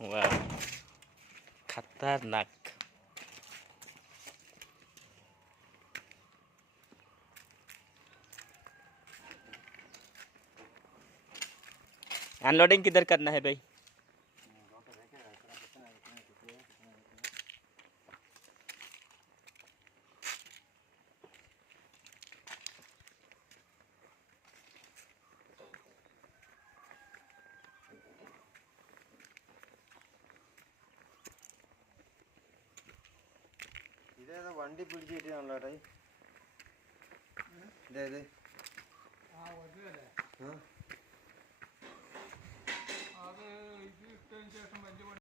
वाह, खतरनाक। अनलोडिंग किधर करना है भाई? ഇതേതാ വണ്ടി പിടിച്ചിട്ടാണല്ലോ ഏട്ടായി? ഇതേത്? അത് ഇത് ഇട്ടതിന് ശേഷം വലിയ